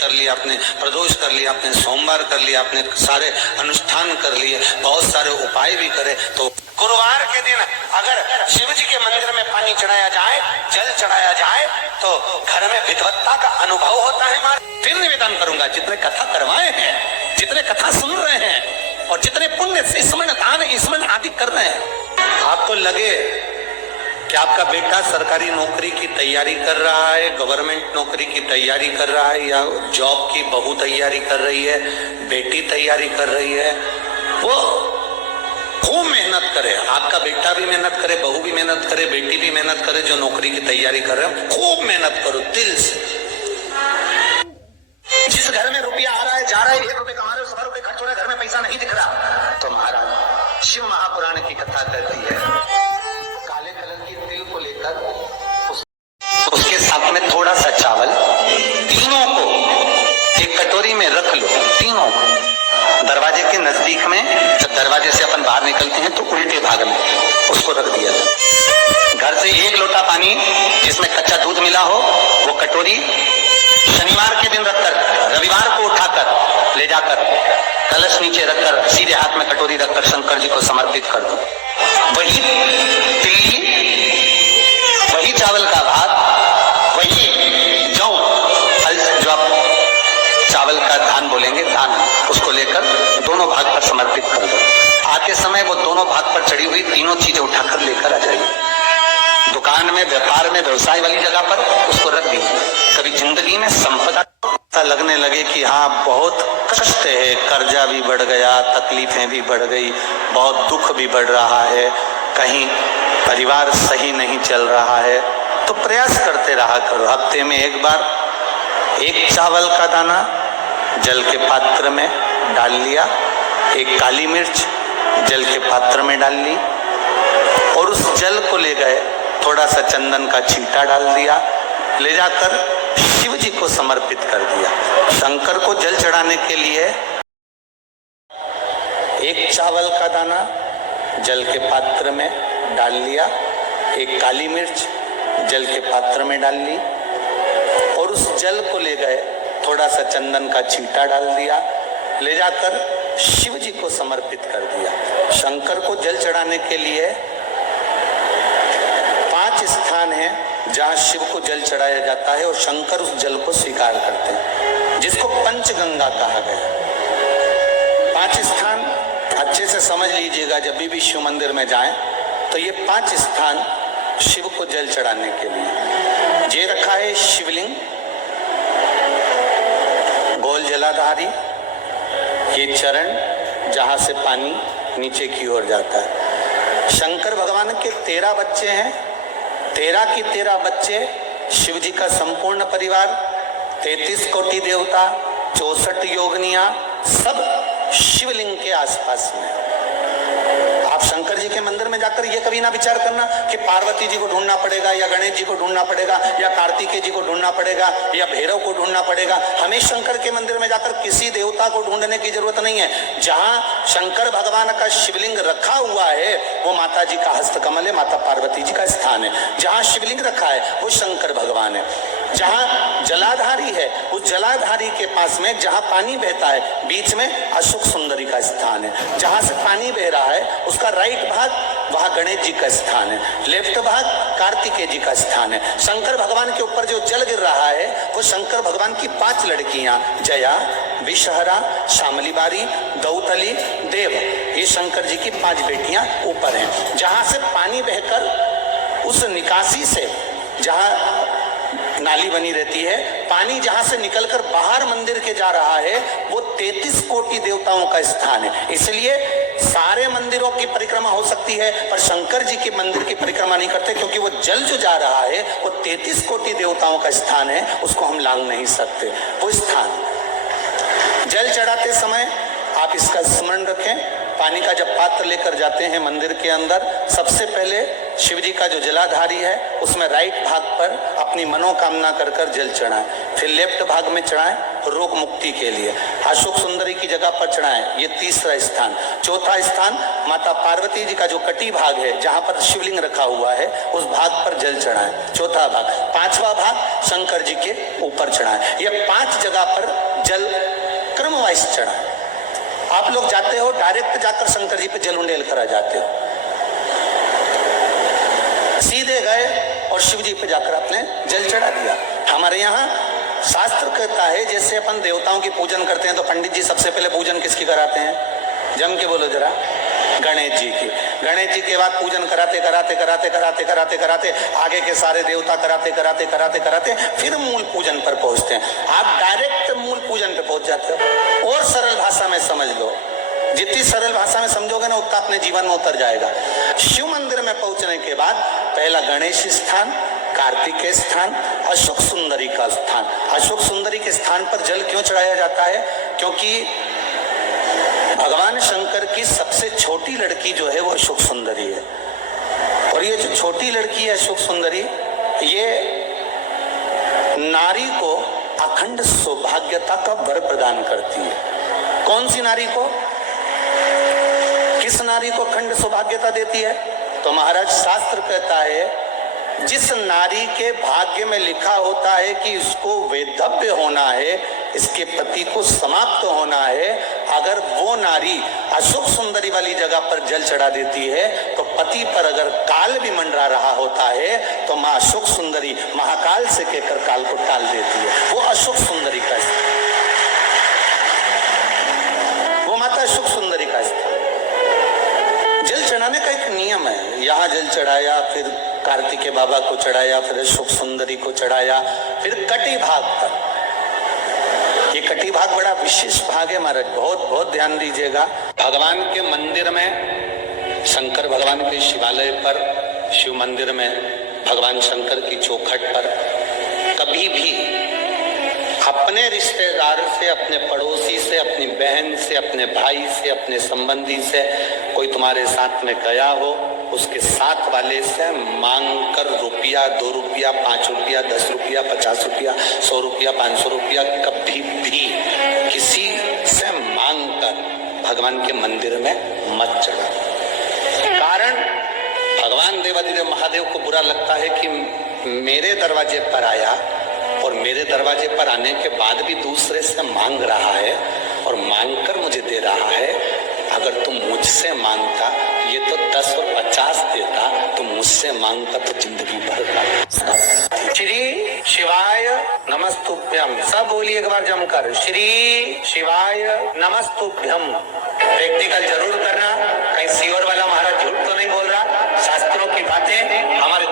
कर लिया, आपने प्रदोष कर लिया, आपने सोमवार कर लिया, आपने सारे अनुष्ठान कर लिए, बहुत सारे उपाय भी करे, तो गुरुवार के दिन अगर शिव जी के मंदिर में पानी चढ़ाया जाए, जल चढ़ाया जाए, तो घर में विद्वत्ता का अनुभव होता है। फिर निवेदन करूंगा, जितने कथा करवाए हैं, जितने कथा सुन रहे हैं और जितने पुण्य से स्मरण दान स्मरण आदि कर रहे हैं, आपको लगे कि आपका बेटा सरकारी नौकरी की तैयारी कर रहा है, गवर्नमेंट नौकरी की तैयारी कर रहा है, या जॉब की बहू तैयारी कर रही है, बेटी तैयारी कर रही है, वो खूब मेहनत करे। आपका बेटा भी मेहनत करे, बहू भी मेहनत करे, बेटी भी मेहनत करे, जो नौकरी की तैयारी कर रहे हैं, खूब मेहनत करो दिल से। जिस घर में रुपया आ रहा है, जा रहा है, 1 रुपये कमा रहे हो, 100 रुपये खर्च हो रहा है, घर में पैसा नहीं दिख रहा, तो महाराज शिव महापुराण की कथा कहती है, काले कलर की तिल को लेकर उसके साथ में थोड़ा सा चावल, तीनों को एक कटोरी में रख लो, तीनों को दरवाजे के नजदीक में। जब दरवाजे से अपन बाहर निकलते हैं तो उल्टे भाग में उसको रख दिया। घर से 1 लोटा पानी जिसमें कच्चा दूध मिला हो, वो कटोरी शनिवार के दिन रखकर रविवार को उठाकर ले जाकर कलश नीचे रखकर सीधे हाथ में कटोरी रखकर शंकर जी को समर्पित कर दो। वही तिल्ली, वही चावल का भात, वही जौ, जो आप चावल का धान बोलेंगे, धान, उसको लेकर दोनों भाग पर समर्पित कर दो। आते समय वो दोनों भाग पर चढ़ी हुई तीनों चीजें उठाकर लेकर आ जाइए। दुकान में, व्यापार में, व्यवसाय वाली जगह पर उसको रख दीजिए। कभी जिंदगी में संपदा लगने लगे कि हाँ बहुत कष्ट है, कर्जा भी बढ़ गया, तकलीफें भी बढ़ गई, बहुत दुख भी बढ़ रहा है, कहीं परिवार सही नहीं चल रहा है, तो प्रयास करते रहा करो। हफ्ते में 1 बार 1 चावल का दाना जल के पात्र में डाल लिया, 1 काली मिर्च जल के पात्र में डाल ली, और उस जल को ले गए, थोड़ा सा चंदन का छींटा डाल दिया, ले जाकर शिव जी को समर्पित कर दिया। शंकर को जल चढ़ाने के लिए 1 चावल का दाना जल के पात्र में डाल लिया, 1 काली मिर्च जल के पात्र में डाल ली, और उस जल को ले गए, थोड़ा सा चंदन का छींटा डाल दिया, ले जाकर शिव जी को समर्पित कर दिया। शंकर को जल चढ़ाने के लिए 5 स्थान हैं जहां शिव को जल चढ़ाया जाता है, और शंकर उस जल को स्वीकार करते हैं, जिसको पंचगंगा कहा गया। 5 स्थान अच्छे से समझ लीजिएगा, जब भी शिव मंदिर में जाएं तो ये 5 स्थान शिव को जल चढ़ाने के लिए। ये रखा है शिवलिंग, गोल जलाधारी, ये चरण जहां से पानी नीचे की ओर जाता है। शंकर भगवान के 13 बच्चे हैं, 13 की 13 बच्चे, शिव जी का संपूर्ण परिवार, 33 कोटि देवता, 64 योगनियां, सब शिवलिंग के आसपास में। आप शंकर जी के मंदिर में जाकर ये कभी ना विचार करना कि पार्वती जी को ढूंढना पड़ेगा, या गणेश जी को ढूंढना पड़ेगा, या कार्तिकेय जी को ढूंढना पड़ेगा, या भैरव को ढूंढना पड़ेगा। हमें शंकर के मंदिर में जाकर किसी देवता को ढूंढने की जरूरत नहीं है। जहां शंकर भगवान का शिवलिंग रखा हुआ है, वो माता जी का हस्तकमल है, माता पार्वती जी का स्थान है। जहां शिवलिंग रखा है वो शंकर भगवान है। जहां जलाधारी है, उस जलाधारी के पास में जहां पानी बहता है, बीच में अशोक सुंदरी का स्थान है। जहां से पानी बह रहा है उसका राइट भाग, वहां गणेश जी का स्थान है, लेफ्ट भाग कार्तिकेय जी का स्थान है। शंकर भगवान के ऊपर जो जल गिर रहा है वो शंकर भगवान की 5 लड़कियां, जया, विषहरा, शामलीबारी, दौतली, देव, ये शंकर जी की 5 बेटियां ऊपर हैं। जहां से पानी बहकर उस निकासी से, जहां नाली बनी रहती है, पानी जहां से निकलकर बाहर मंदिर के जा रहा है, वो 33 कोटि देवताओं का स्थान है। इसलिए सारे मंदिरों की परिक्रमा हो सकती है, पर शंकर जी के मंदिर की परिक्रमा नहीं करते, क्योंकि वो जल जो जा रहा है वो 33 कोटि देवताओं का स्थान है, उसको हम लांघ नहीं सकते। वो स्थान जल चढ़ाते समय आप इसका स्मरण रखें। पानी का जब पात्र लेकर जाते हैं मंदिर के अंदर, सबसे पहले शिव जी का जो जलाधारी है उसमें राइट भाग पर अपनी मनोकामना कर जल चढ़ाएं, फिर लेफ्ट भाग में चढ़ाएं, रोग मुक्ति के लिए। अशोक सुंदरी की जगह पर चढ़ाएं, ये तीसरा स्थान। चौथा स्थान माता पार्वती जी का जो कटी भाग है जहां पर शिवलिंग रखा हुआ है उस भाग पर जल चढ़ाएं, चौथा भाग। पांचवा भाग शंकर जी के ऊपर चढ़ाएं। ये 5 जगह पर जल क्रम वाइज चढ़ाएं। आप लोग जाते हो डायरेक्ट जाकर शंकर जी पे जल उंडेल कर आ जाते हो, सीधे गए और शिव जी पे जाकर आपने जल चढ़ा दिया। हमारे यहाँ शास्त्र कहता है जैसे अपन देवताओं की पूजन करते हैं तो पंडित जी सबसे पहले पूजन किसकी कराते हैं? जम के बोलो जरा, गणेश जी की। गणेश जी के बाद पूजन कराते कराते कराते कराते कराते कराते आगे के सारे देवता कराते कराते कराते कराते फिर मूल पूजन पर पहुंचते हैं। आप डायरेक्ट मूल पूजन पे पहुंच जाते हो। और सरल भाषा में समझ लो, जितनी सरल भाषा में समझोगे ना उतना अपने जीवन में उतर जाएगा। शिव मंदिर में पहुंचने के बाद पहला गणेश स्थान, कार्तिकेय स्थान, अशोक सुंदरी का स्थान। अशोक सुंदरी के स्थान पर जल क्यों चढ़ाया जाता है? क्योंकि भगवान शंकर की सबसे छोटी लड़की जो है वो अशोक सुंदरी है। और ये जो छोटी लड़की है अशोक सुंदरी, ये नारी को अखंड सौभाग्यता का वर प्रदान करती है। कौन सी नारी को? किस नारी को अखंड सौभाग्यता देती है? तो महाराज शास्त्र कहता है जिस नारी के भाग्य में लिखा होता है कि इसको वैधव्य होना है, इसके पति को समाप्त होना है, अगर वो नारी अशोक सुंदरी वाली जगह पर जल चढ़ा देती है तो पति पर अगर काल भी मंडरा रहा होता है तो माँ अशोक सुंदरी महाकाल से कहकर काल को टाल देती है। वो अशोक सुंदरी का स्थान, वो माता अशोक सुंदरी का स्थान। जल चढ़ाने का एक नियम है। यहाँ जल चढ़ाया, फिर कार्तिकेय बाबा को चढ़ाया, फिर अशोक सुंदरी को चढ़ाया, फिर कटी भाग पर। ये कटी भाग बड़ा विशेष भाग है महाराज, बहुत बहुत ध्यान दीजिएगा। भगवान के मंदिर में, शंकर भगवान के शिवालय पर, शिव मंदिर में भगवान शंकर की चौखट पर कभी भी अपने रिश्तेदार से, अपने पड़ोसी से, अपनी बहन से, अपने भाई से, अपने संबंधी से कोई तुम्हारे साथ में गया हो, उसके साथ वाले से मांग कर रुपया, 2 रुपया, 5 रुपया, 10 रुपया, 50 रुपया, 100 रुपया, 500 रुपया कभी भी किसी से मांग कर भगवान के मंदिर में मत चढ़ा। कारण भगवान देवाधिदेव महादेव को बुरा लगता है कि मेरे दरवाजे पर आया और मेरे दरवाजे पर आने के बाद भी दूसरे से मांग रहा है और मांग कर मुझे दे रहा है। अगर तुम मुझसे मांगता, ये तो 10 और 50 देता, तुम मुझसे मांगता तो जिंदगी भर का। श्री शिवाय नमस्तुभ्यम, सब बोलिए एक बार जमकर, श्री शिवाय नमस्तुभ्यम। प्रैक्टिकल जरूर करना, कहीं सीवर वाला महाराज झूठ तो नहीं बोल रहा। शास्त्रों की बातें हमारे